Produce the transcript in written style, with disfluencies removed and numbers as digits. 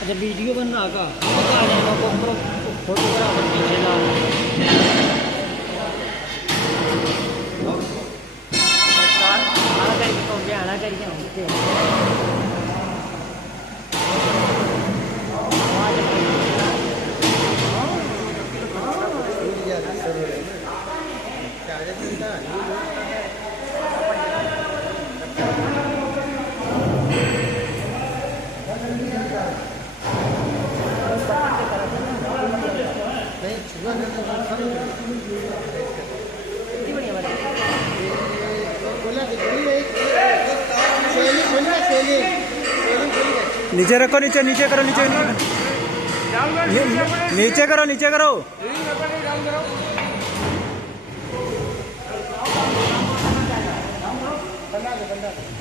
अच्छा वीडियो बन रहा का फोटोग्राफर पीछे ला आना चाहिए नीचे रखो, नीचे नीचे करो, नीचे नीचे करो, नीचे करो। बंदा